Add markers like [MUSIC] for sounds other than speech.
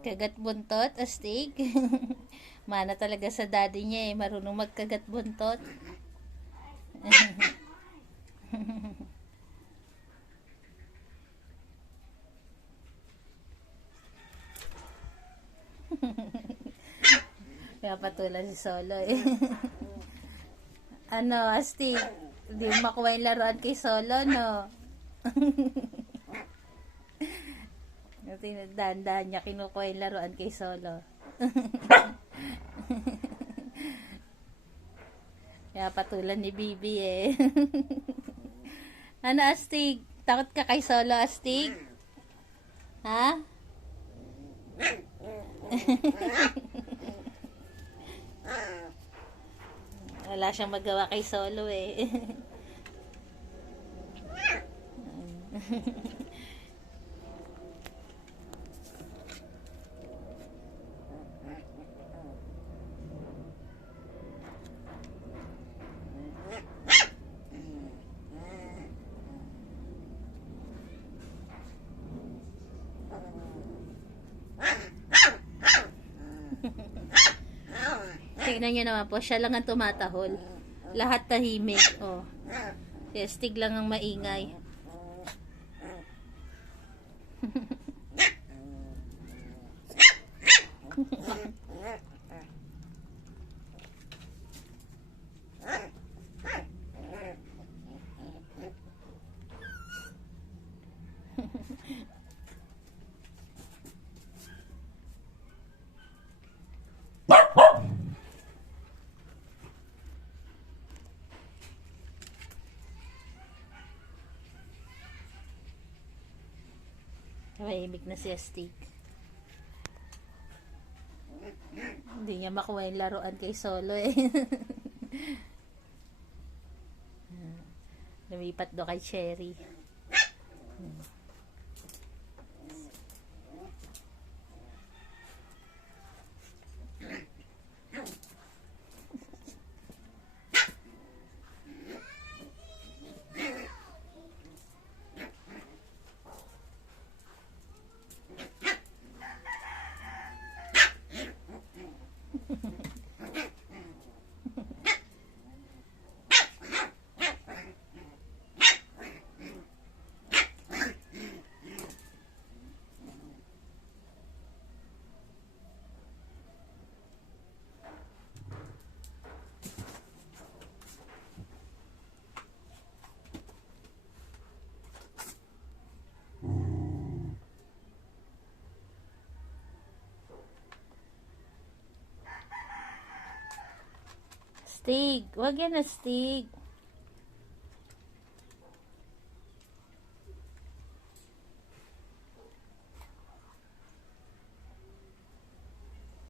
Kagat buntot, astig. [LAUGHS] Mana talaga sa daddy niya eh, marunong magkagat buntot. Kaya [LAUGHS] patulan si Solo eh. [LAUGHS] ano, astig. Hindi mo makuha yung laruan kay Solo, no? Tinadahan niya kinukuha yung laruan kay Solo. [LAUGHS] Kaya patulan ni Bibi eh. [LAUGHS] ano, Astig? Takot ka kay Solo, Astig? Ha? [LAUGHS] Wala siyang magawa kay Solo eh. Tingnan niyo naman po, siya lang ang tumatahol. Lahat tahimik. Oh. Si Astig lang ang maingay. [LAUGHS] Mahimik na si Astig. Hindi niya makuha yung laruan kay Solo eh. [LAUGHS] Lumipat do kay Cherry. Stig, wag yan na Stig.